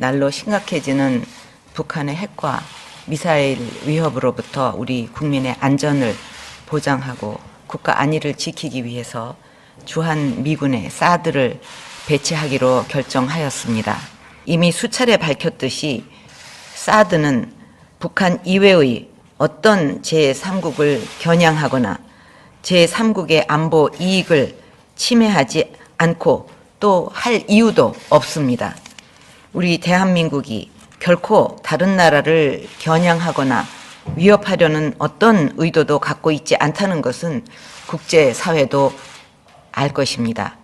날로 심각해지는 북한의 핵과 미사일 위협으로부터 우리 국민의 안전을 보장하고 국가 안위를 지키기 위해서 주한 미군의 사드를 배치하기로 결정하였습니다. 이미 수차례 밝혔듯이 사드는 북한 이외의 어떤 제3국을 겨냥하거나 제3국의 안보 이익을 침해하지 않고 또 할 이유도 없습니다. 우리 대한민국이 결코 다른 나라를 겨냥하거나 위협하려는 어떤 의도도 갖고 있지 않다는 것은 국제사회도 알 것입니다.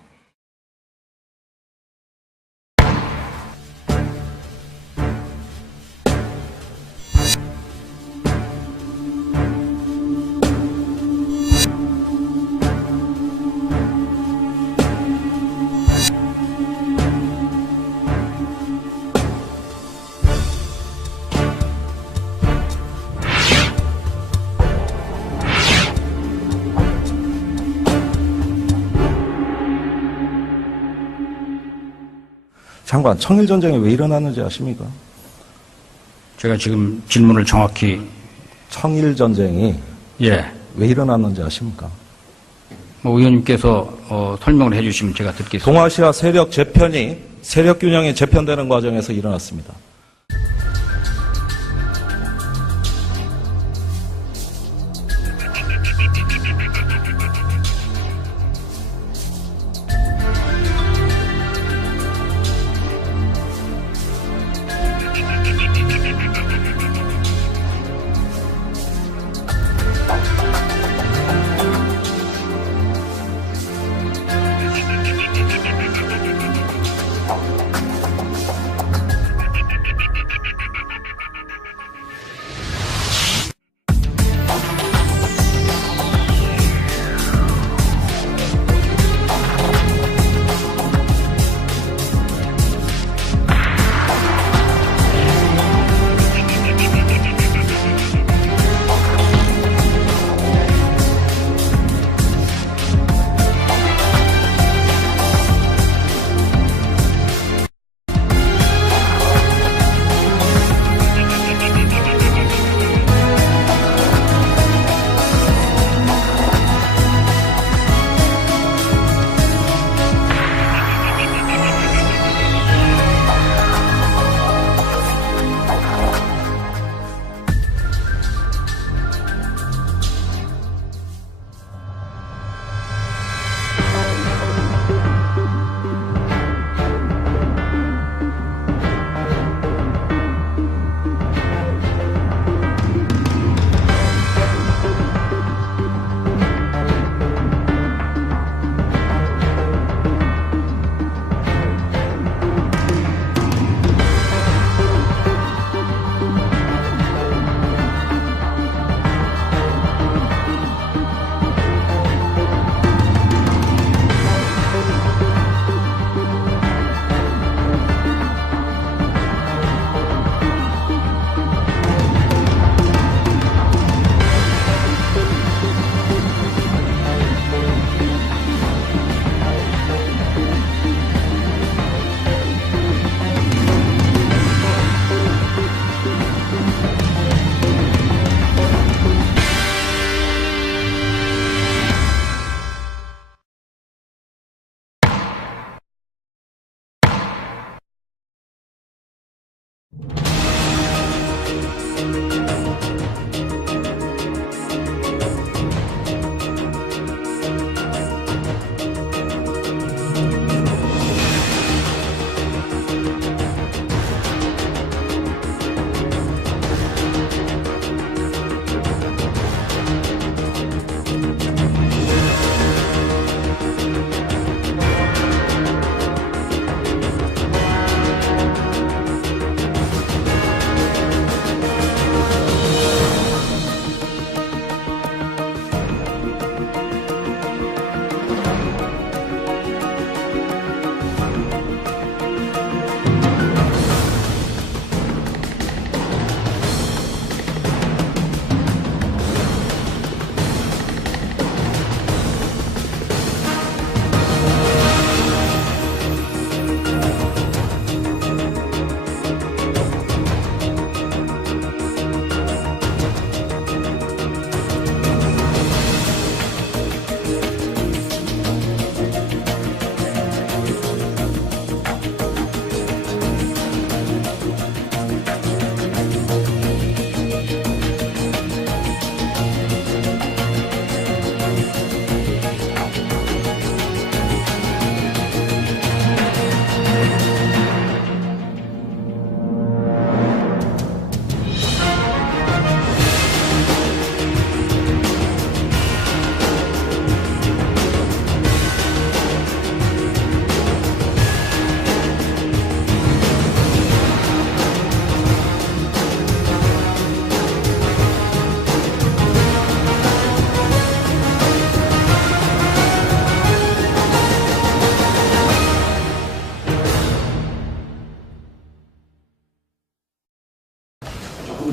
장관, 청일전쟁이 왜 일어났는지 아십니까? 제가 지금 질문을 정확히. 청일전쟁이 예. 왜 일어났는지 아십니까? 뭐 의원님께서 설명을 해주시면 제가 듣겠습니다. 동아시아 세력 재편이 세력 균형이 재편되는 과정에서 일어났습니다.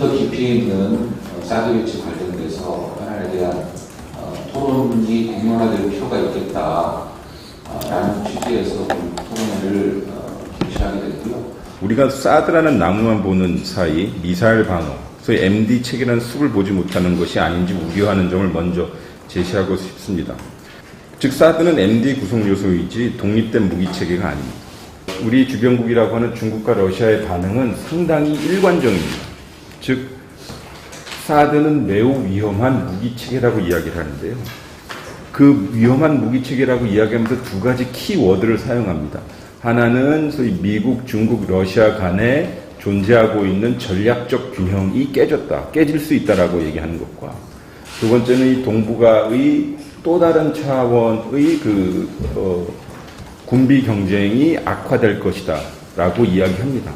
더 깊이 있는 사드 배치 관련돼서 현안에 대한 토론이 공론화될 필요가 있겠다라는 취지에서 토론회를 개최하게 됐고요. 우리가 사드라는 나무만 보는 사이 미사일 방어, 소위 MD 체계라는 숲을 보지 못하는 것이 아닌지 우려하는 점을 먼저 제시하고 싶습니다. 즉 사드는 MD 구성 요소이지 독립된 무기 체계가 아닙니다. 우리 주변국이라고 하는 중국과 러시아의 반응은 상당히 일관적입니다. 즉 사드는 매우 위험한 무기 체계라고 이야기를 하는데요. 그 위험한 무기 체계라고 이야기하면서 두 가지 키워드를 사용합니다. 하나는 소위 미국, 중국, 러시아 간에 존재하고 있는 전략적 균형이 깨질 수 있다라고 얘기하는 것과 두 번째는 이 동북아의 또 다른 차원의 군비 경쟁이 악화될 것이다 라고 이야기합니다.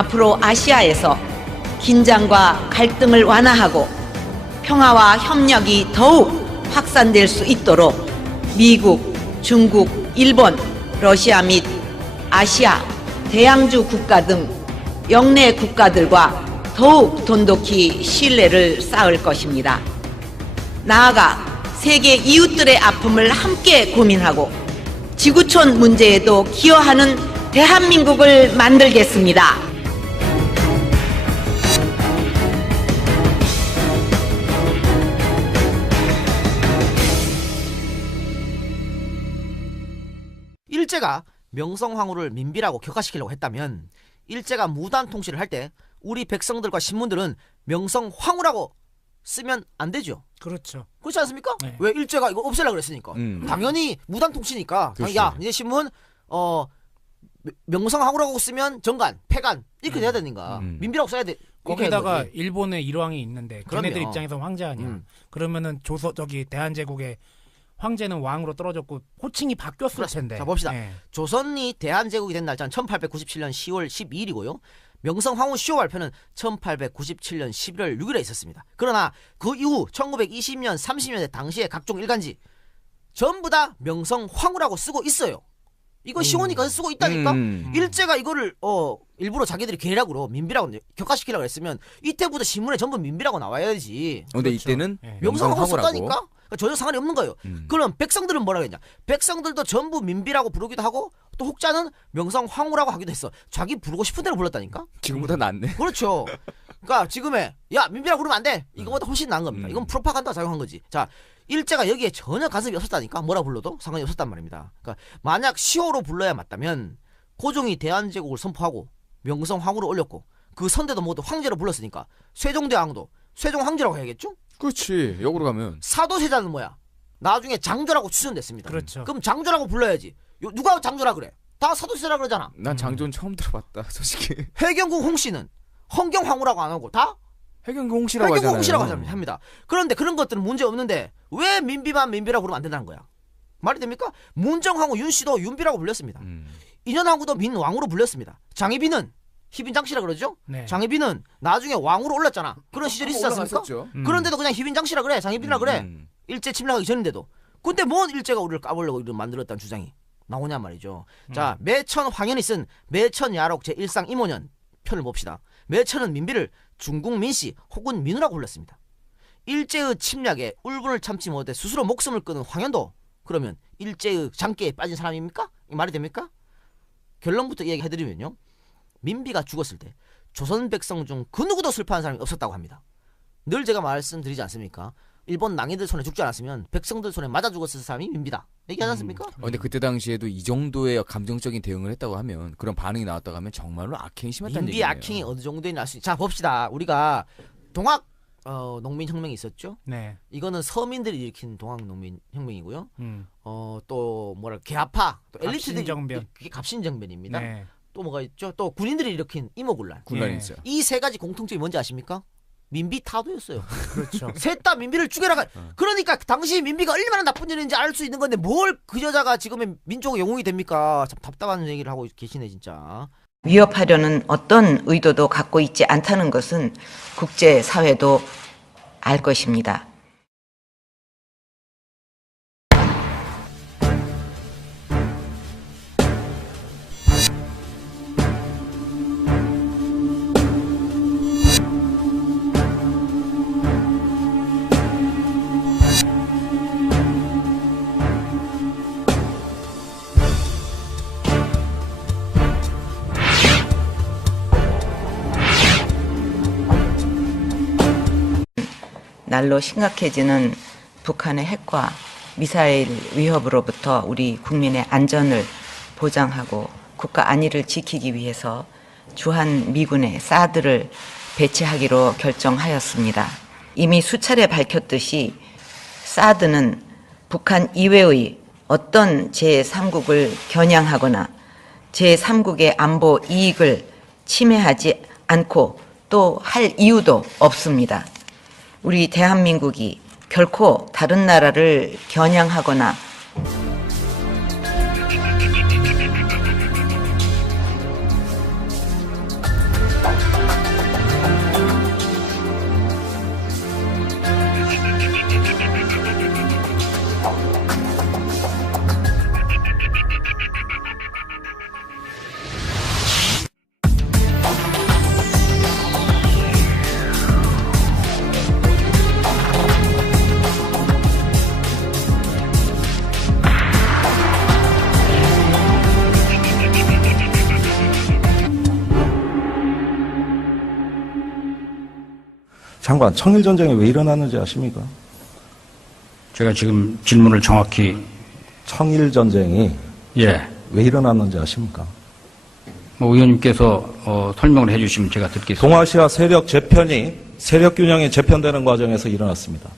앞으로 아시아에서 긴장과 갈등을 완화하고 평화와 협력이 더욱 확산될 수 있도록 미국, 중국, 일본, 러시아 및 아시아, 대양주 국가 등 영내 국가들과 더욱 돈독히 신뢰를 쌓을 것입니다. 나아가 세계 이웃들의 아픔을 함께 고민하고 지구촌 문제에도 기여하는 대한민국을 만들겠습니다. 일제가 명성황후를 민비라고 격화시키려고 했다면 일제가 무단 통치를 할 때 우리 백성들과 신문들은 명성 황후라고 쓰면 안 되죠. 그렇죠. 그렇지 않습니까? 네. 왜 일제가 이거 없애려고 그랬으니까. 당연히 무단통치니까. 그렇죠. 야, 이제 신문 명성 황후라고 쓰면 정간, 폐간 이렇게 돼야 되니까. 민비라고 써야 돼. 거기다가 일본의 일왕이 있는데 그럼요. 걔네들 입장에서 황제 아니야. 그러면은 저기 대한제국의 황제는 왕으로 떨어졌고 호칭이 바뀌었을 그렇습니다. 텐데. 자, 봅시다. 예. 조선이 대한제국이 된 날짜는 1897년 10월 12일이고요. 명성 황후 시효 발표는 1897년 11월 6일에 있었습니다. 그러나 그 이후 1920년, 30년대 당시에 각종 일간지 전부 다 명성 황후라고 쓰고 있어요. 이거 시호니까 쓰고 있다니까. 일제가 이거를 일부러 자기들이 계략으로 민비라고 격화시키려고 했으면 이때부터 신문에 전부 민비라고 나와야지. 근데 이때는 예. 명성황후 명성황후라고. 썼다니까? 그러니까 전혀 상관이 없는 거예요. 그럼 백성들은 뭐라 그랬냐? 백성들도 전부 민비라고 부르기도 하고 또 혹자는 명성황후라고 하기도 했어. 자기 부르고 싶은 대로 불렀다니까? 지금보다 낫네. 그렇죠. 그러니까 지금의 야 민비라고 부르면 안 돼. 이거보다 훨씬 나은 겁니다. 이건 프로파간다 작용한 거지. 자, 일제가 여기에 전혀 간섭이 없었다니까. 뭐라 불러도 상관이 없었단 말입니다. 그러니까 만약 시호로 불러야 맞다면 고종이 대한제국을 선포하고 명성황후를 올렸고 그 선대도 모두 황제로 불렀으니까 세종대왕도 세종황제라고 해야겠죠? 그렇지. 역으로 가면 사도세자는 뭐야? 나중에 장조라고 추천됐습니다. 그렇죠. 그럼 장조라고 불러야지. 누가 장조라 그래? 다 사도세자라 그러잖아. 난 장조는 처음 들어봤다. 솔직히. 해경궁 홍씨는 헌경황후라고 안 하고 다 해경궁 홍씨라고 해경궁 하잖아요. 홍씨라고 합니다. 그런데 그런 것들은 문제 없는데 왜 민비만 민비라고 부르면 안 된다는 거야? 말이 됩니까? 문정황후 윤씨도 윤비라고 불렸습니다. 인현황후도 민왕후로 불렸습니다. 장희빈은 희빈장씨라 그러죠? 네. 장희빈은 나중에 왕으로 올랐잖아. 그런 시절이 있었지 않습니까? 올라갔었죠. 그런데도 그냥 희빈장씨라 그래. 장희빈이라 그래. 일제 침략하기 전인데도. 근데 뭔 일제가 우리를 까보려고 이런 만들었다는 주장이 나오냐 말이죠. 자, 매천 황현이 쓴 매천야록 제1상 임오년 편을 봅시다. 매천은 민비를 중국 민씨 혹은 민우라고 불렀습니다. 일제의 침략에 울분을 참지 못해 스스로 목숨을 끊은 황현도 그러면 일제의 장기에 빠진 사람입니까? 이 말이 됩니까? 결론부터 이야기해드리면요. 민비가 죽었을 때 조선 백성 중 그 누구도 슬퍼한 사람이 없었다고 합니다. 늘 제가 말씀드리지 않습니까? 일본 낭인들 손에 죽지 않았으면 백성들 손에 맞아 죽었을 사람이 민비다. 얘기하지 않습니까? 근데 그때 당시에도 이 정도의 감정적인 대응을 했다고 하면 그런 반응이 나왔다고 하면 정말로 악행이 심했다는 민비 얘기네요. 악행이 어느 정도인지 알 수 있. 자, 봅시다. 우리가 동학 농민혁명이 있었죠. 네. 이거는 서민들이 일으킨 동학 농민혁명이고요. 음. 또 뭐라 개화파, 또 엘리트들이 갑신정변. 그게 갑신정변입니다. 네. 또 뭐가 있죠? 또 군인들이 일으킨 이모군란. 군란이 예. 있어요. 이 세 가지 공통점이 뭔지 아십니까? 민비 타도였어요. 그렇죠. 셋 다 민비를 죽여라. 그러니까 당시 민비가 얼마나 나쁜 일인지 알 수 있는 건데 뭘 그 여자가 지금의 민족의 영웅이 됩니까? 참 답답한 얘기를 하고 계시네 진짜. 위협하려는 어떤 의도도 갖고 있지 않다는 것은 국제사회도 알 것입니다. 날로 심각해지는 북한의 핵과 미사일 위협으로부터 우리 국민의 안전을 보장하고 국가 안위를 지키기 위해서 주한 미군의 사드를 배치하기로 결정하였습니다. 이미 수차례 밝혔듯이 사드는 북한 이외의 어떤 제3국을 겨냥하거나 제3국의 안보 이익을 침해하지 않고 또 할 이유도 없습니다. 우리 대한민국이 결코 다른 나라를 겨냥하거나 장관, 청일전쟁이 왜 일어났는지 아십니까? 제가 지금 질문을 정확히 청일전쟁이 예. 왜 일어났는지 아십니까? 뭐 의원님께서 설명을 해주시면 제가 듣겠습니다. 동아시아 세력 재편이 세력 균형이 재편되는 과정에서 일어났습니다.